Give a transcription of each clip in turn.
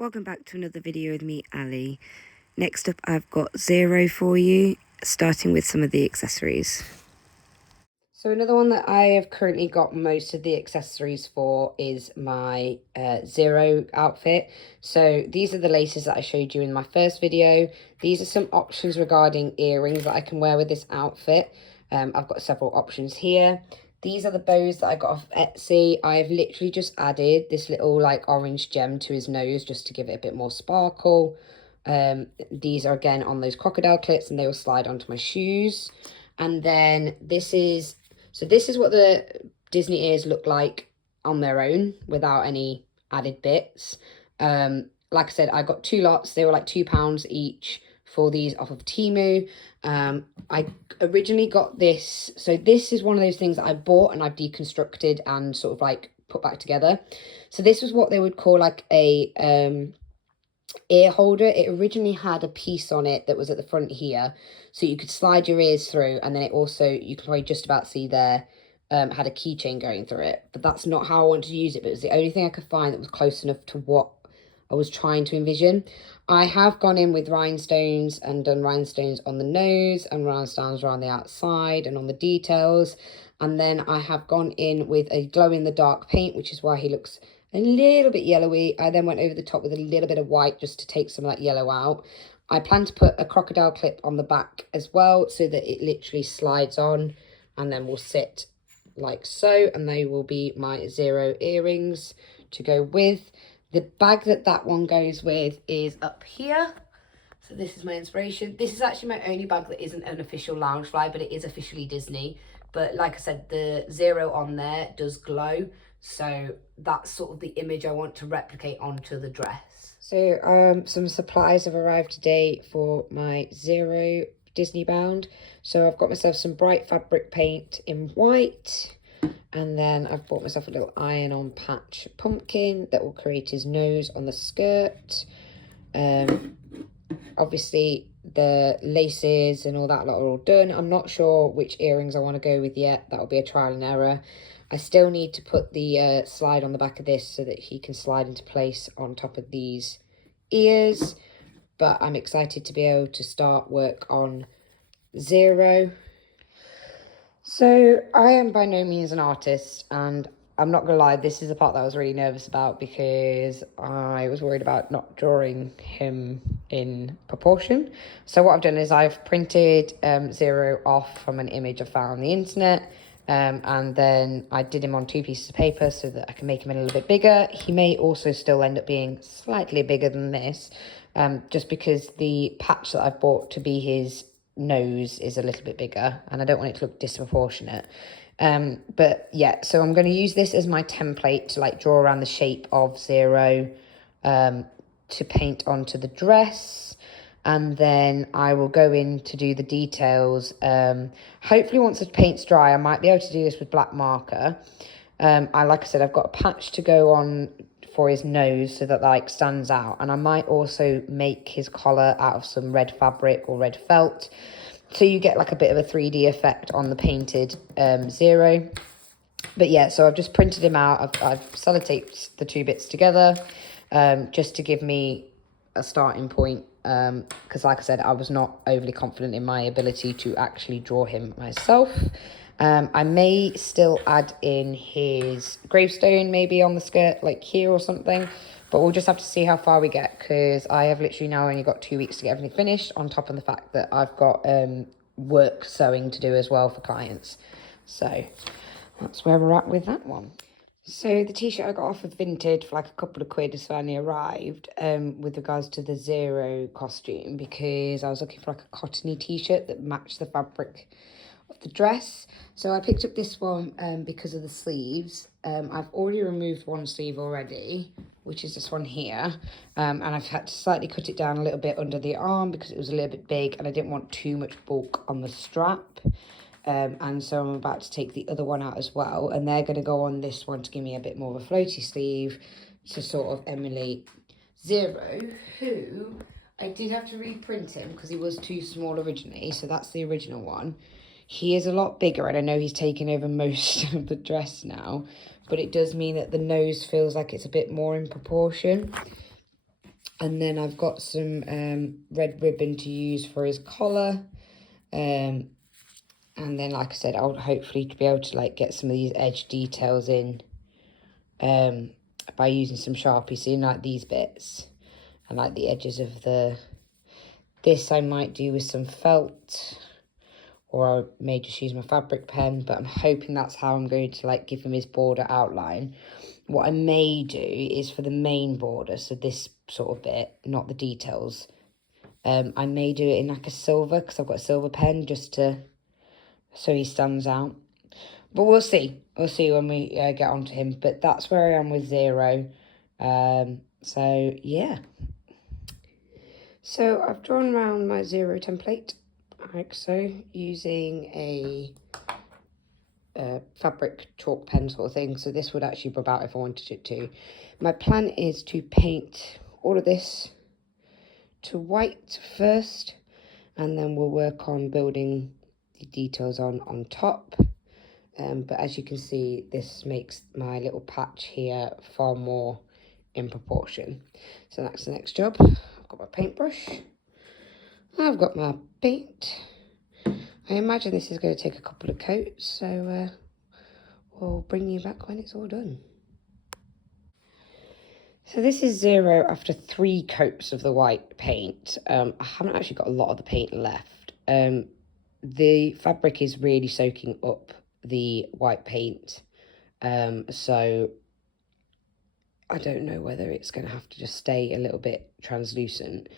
Welcome back to another video with me, Ali. Next up, I've got Zero for you, starting with some of the accessories. So another one that I have currently got most of the accessories for is my Zero outfit. So these are the laces that I showed you in my first video. These are some options regarding earrings that I can wear with this outfit. I've got several options here. These are the bows that I got off Etsy. I've literally just added this little like orange gem to his nose just to give it a bit more sparkle. These are again on those crocodile clips and they will slide onto my shoes. And then this is what the Disney ears look like on their own without any added bits. Like I said, I got two lots. They were like £2 each for these off of Temu. I originally got this. So this is one of those things that I bought and I've deconstructed and sort of like put back together. So this was what they would call like a ear holder. It originally had a piece on it that was at the front here, so you could slide your ears through, and then it also, you can probably just about see there, had a keychain going through it. But that's not how I wanted to use it, but it was the only thing I could find that was close enough to what I was trying to envision. I have gone in with rhinestones and done rhinestones on the nose and rhinestones around the outside and on the details. And then I have gone in with a glow-in-the-dark paint, which is why he looks a little bit yellowy. I then went over the top with a little bit of white just to take some of that yellow out. I plan to put a crocodile clip on the back as well so that it literally slides on and then will sit like so, and they will be my Zero earrings to go with. The bag that one goes with is up here. So this is my inspiration. This is actually my only bag that isn't an official Loungefly, but it is officially Disney. But like I said, the Zero on there does glow. So that's sort of the image I want to replicate onto the dress. So some supplies have arrived today for my Zero Disney bound. So I've got myself some bright fabric paint in white. And then I've bought myself a little iron-on patch pumpkin that will create his nose on the skirt. Obviously, the laces and all that lot are all done. I'm not sure which earrings I want to go with yet. That'll be a trial and error. I still need to put the slide on the back of this so that he can slide into place on top of these ears. But I'm excited to be able to start work on Zero. So I am by no means an artist, and I'm not gonna lie, this is the part that I was really nervous about because I was worried about not drawing him in proportion. So what I've done is I've printed Zero off from an image I found on the internet, and then I did him on 2 pieces of paper so that I can make him a little bit bigger. He may also still end up being slightly bigger than this, just because the patch that I've bought to be his nose is a little bit bigger and I don't want it to look disproportionate. But yeah, so I'm going to use this as my template to like draw around the shape of Zero to paint onto the dress, and then I will go in to do the details. Hopefully once the paint's dry I might be able to do this with black marker. Like I said, I've got a patch to go on for his nose so that like stands out, and I might also make his collar out of some red fabric or red felt so you get like a bit of a 3D effect on the painted Zero. But yeah, so I've just printed him out. I've sellotaped the 2 bits together just to give me a starting point, because like I said, I was not overly confident in my ability to actually draw him myself. I may still add in his gravestone maybe on the skirt, like here or something. But we'll just have to see how far we get, because I have literally now only got 2 weeks to get everything finished, on top of the fact that I've got work sewing to do as well for clients. So that's where we're at with that one. So the t-shirt I got off of Vinted for like a couple of quid has finally arrived with regards to the Zero costume, because I was looking for like a cottony t-shirt that matched the fabric of the dress. So I picked up this one because of the sleeves. I've already removed one sleeve already, which is this one here, and I've had to slightly cut it down a little bit under the arm because it was a little bit big and I didn't want too much bulk on the strap. And so I'm about to take the other one out as well, and they're going to go on this one to give me a bit more of a floaty sleeve to sort of emulate Zero, who I did have to reprint him because he was too small originally. So that's the original one. He is a lot bigger, and I know he's taken over most of the dress now, but it does mean that the nose feels like it's a bit more in proportion. And then I've got some red ribbon to use for his collar. And then, like I said, I'll hopefully be able to like get some of these edge details in by using some Sharpie. So, like these bits and like the edges of this I might do with some felt, or I may just use my fabric pen, but I'm hoping that's how I'm going to like give him his border outline. What I may do is for the main border, so this sort of bit, not the details, I may do it in like a silver, because I've got a silver pen just to, so he stands out. But we'll see. We'll see when we get onto him. But that's where I am with Zero. So, yeah. So, I've drawn around my Zero template, like so, using a fabric chalk pen sort of thing. So this would actually rub out if I wanted it to. My plan is to paint all of this to white first, and then we'll work on building the details on top. But as you can see, this makes my little patch here far more in proportion. So that's the next job. I've got my paintbrush. I've got my paint. I imagine this is going to take a couple of coats, so we'll bring you back when it's all done. So this is Zero after 3 coats of the white paint. I haven't actually got a lot of the paint left. The fabric is really soaking up the white paint. So I don't know whether it's going to have to just stay a little bit translucent.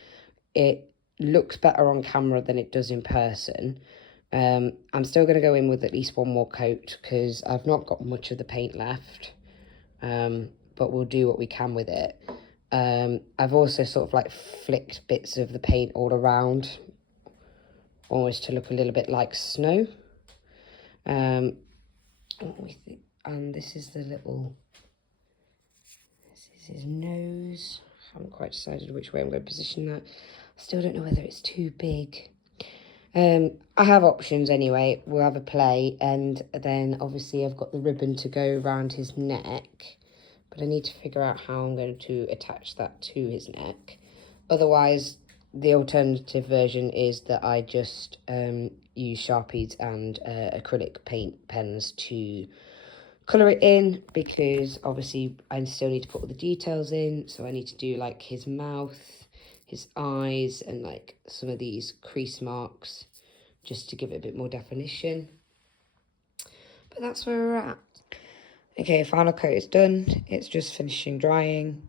It looks better on camera than it does in person. I'm still going to go in with at least 1 more coat because I've not got much of the paint left. But we'll do what we can with it. I've also sort of like flicked bits of the paint all around, almost to look a little bit like snow. And this is the little, this is his nose. I haven't quite decided which way I'm going to position that. I still don't know whether it's too big. I have options anyway. We'll have a play, and then obviously I've got the ribbon to go around his neck, but I need to figure out how I'm going to attach that to his neck. Otherwise, the alternative version is that I just use Sharpies and acrylic paint pens to colour it in, because obviously I still need to put all the details in. So I need to do like his mouth, his eyes, and like some of these crease marks just to give it a bit more definition. But that's where we're at. Okay, final coat is done. It's just finishing drying.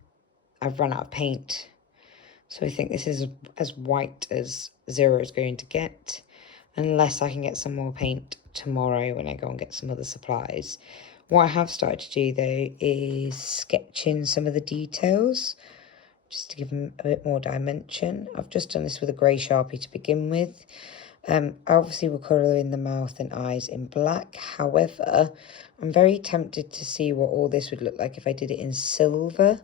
I've run out of paint. So I think this is as white as Zero is going to get, unless I can get some more paint tomorrow when I go and get some other supplies. What I have started to do though is sketch in some of the details, just to give them a bit more dimension. I've just done this with a grey Sharpie to begin with. Obviously we'll colour in the mouth and eyes in black. However, I'm very tempted to see what all this would look like if I did it in silver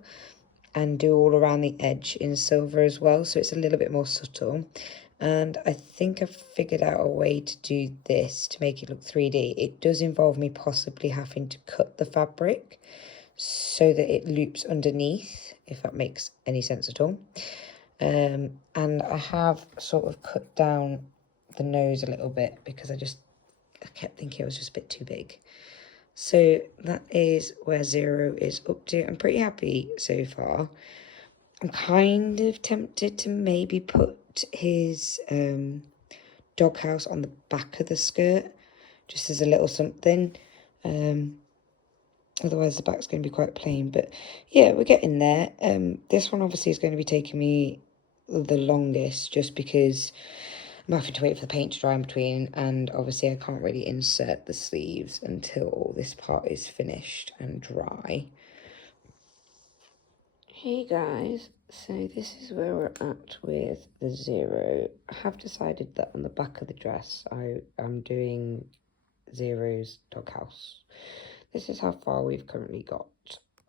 and do all around the edge in silver as well, so it's a little bit more subtle. And I think I've figured out a way to do this to make it look 3D. It does involve me possibly having to cut the fabric so that it loops underneath, if that makes any sense at all. And I have sort of cut down the nose a little bit because I kept thinking it was just a bit too big. So that is where Zero is up to. I'm pretty happy so far. I'm kind of tempted to maybe put his doghouse on the back of the skirt, just as a little something. Otherwise the back's going to be quite plain. But yeah, we're getting there. This one obviously is going to be taking me the longest, just because I'm having to wait for the paint to dry in between, and obviously I can't really insert the sleeves until all this part is finished and dry. Hey guys, so this is where we're at with the Zero. I have decided that on the back of the dress I am doing Zero's doghouse. This is how far we've currently got.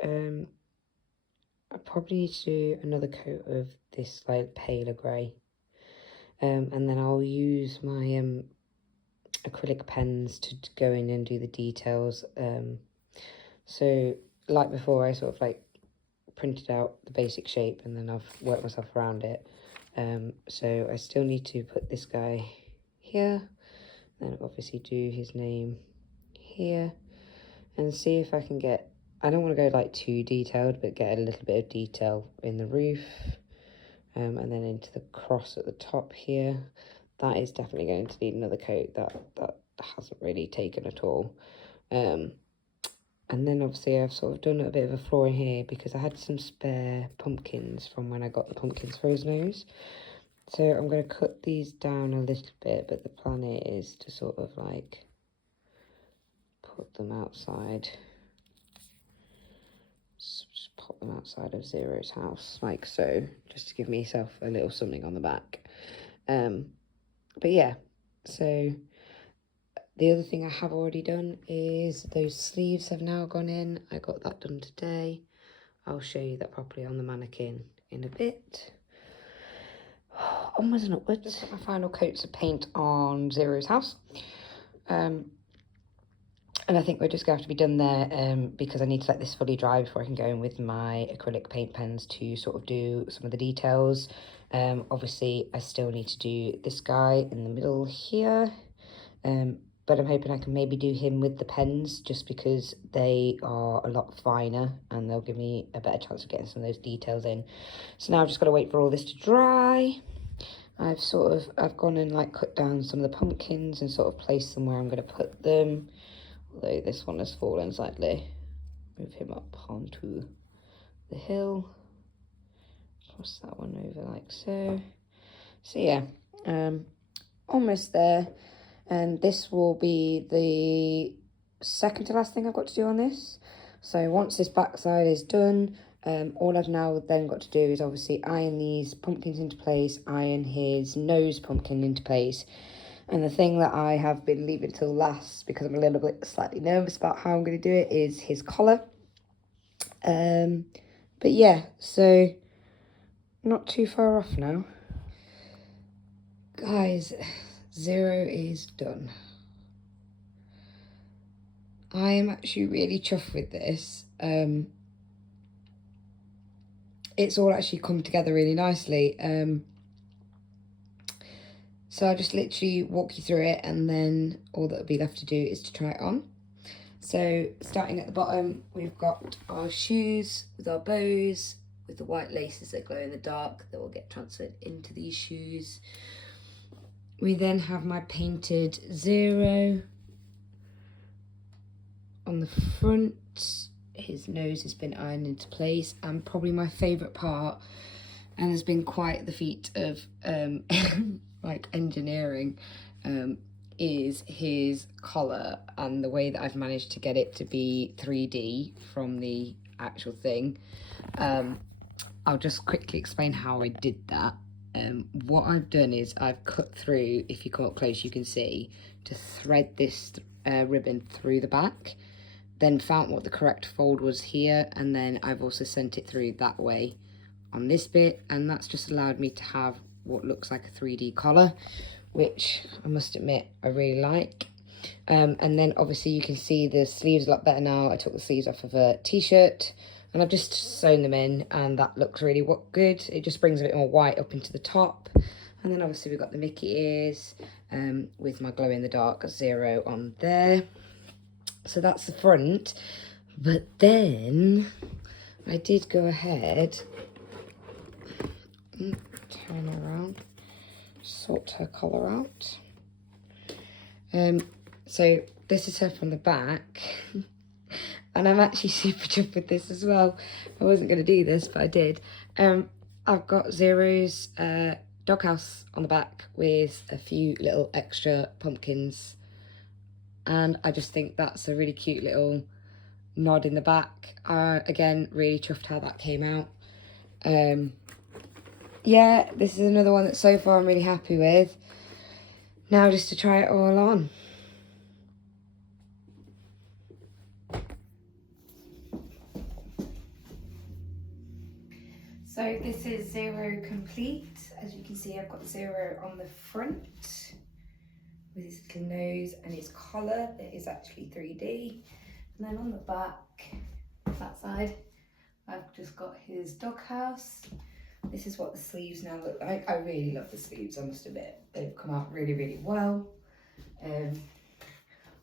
I probably need to do another coat of this like paler grey. And then I'll use my acrylic pens to go in and do the details. So like before, I sort of like printed out the basic shape and then I've worked myself around it. So I still need to put this guy here, then obviously do his name here, and see if I can get, I don't want to go like too detailed, but get a little bit of detail in the roof, and then into the cross at the top here. That is definitely going to need another coat. That hasn't really taken at all. And then obviously I've sort of done a bit of a floor in here because I had some spare pumpkins from when I got the pumpkins for his nose. So I'm going to cut these down a little bit, but the plan is to sort of like put them outside. Just pop them outside of Zero's house, like so, just to give myself a little something on the back. But yeah, so the other thing I have already done is those sleeves have now gone in. I got that done today. I'll show you that properly on the mannequin in a bit. Onwards and upwards. Just put my final coats of paint on Zero's house. And I think we're just going to have to be done there because I need to let this fully dry before I can go in with my acrylic paint pens to sort of do some of the details. Obviously, I still need to do this guy in the middle here. But I'm hoping I can maybe do him with the pens just because they are a lot finer and they'll give me a better chance of getting some of those details in. So now I've just got to wait for all this to dry. I've gone and like cut down some of the pumpkins and sort of placed them where I'm going to put them. Although this one has fallen slightly. Move him up onto the hill. Cross that one over like so. So yeah, almost there. And this will be the second to last thing I've got to do on this. So once this backside is done, all I've now then got to do is obviously iron these pumpkins into place, iron his nose pumpkin into place. And the thing that I have been leaving till last, because I'm a little bit slightly nervous about how I'm going to do it, is his collar. But yeah, so not too far off now. Guys, Zero is done. I am actually really chuffed with this. It's all actually come together really nicely. So I'll just literally walk you through it, and then all that will be left to do is to try it on. So starting at the bottom, we've got our shoes with our bows, with the white laces that glow in the dark that will get transferred into these shoes. We then have my painted Zero on the front. His nose has been ironed into place, and probably my favourite part, and has been quite the feat of like engineering, is his collar and the way that I've managed to get it to be 3D from the actual thing. I'll just quickly explain how I did that. What I've done is I've cut through, if you come up close you can see, to thread this ribbon through the back, then found what the correct fold was here, and then I've also sent it through that way on this bit, and that's just allowed me to have what looks like a 3D collar, which I must admit I really like. And then obviously you can see the sleeves a lot better now. I took the sleeves off of a t-shirt and I've just sewn them in, and that looks really good. It just brings a bit more white up into the top. And then obviously we've got the Mickey ears with my glow in the dark Zero on there. So that's the front. But then I did go ahead, turn around, sort her collar out. So this is her from the back. And I'm actually super chuffed with this as well. I wasn't going to do this, but I did. I've got Zero's doghouse on the back with a few little extra pumpkins. And I just think that's a really cute little nod in the back. Again, really chuffed how that came out. Yeah, this is another one that so far I'm really happy with. Now just to try it all on. So this is Zero complete. As you can see, I've got Zero on the front with his little nose and his collar that is actually 3D. And then on the back, that side, I've just got his doghouse. This is what the sleeves now look like. I really love the sleeves, I must admit. They've come out really, really well.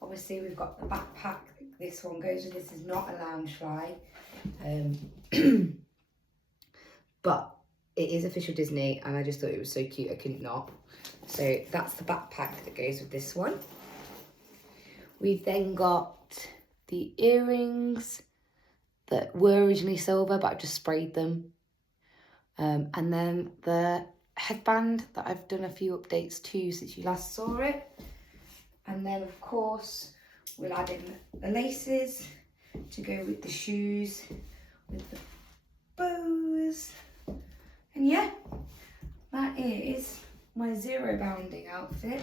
Obviously we've got the backpack. This one goes with this. Is not a Loungefly. But it is official Disney and I just thought it was so cute I couldn't not. So that's the backpack that goes with this one. We've then got the earrings that were originally silver, but I've just sprayed them. And then the headband that I've done a few updates to since you last saw it. And then of course, we'll add in the laces to go with the shoes, with the bows. And yeah, that is my zero bounding outfit.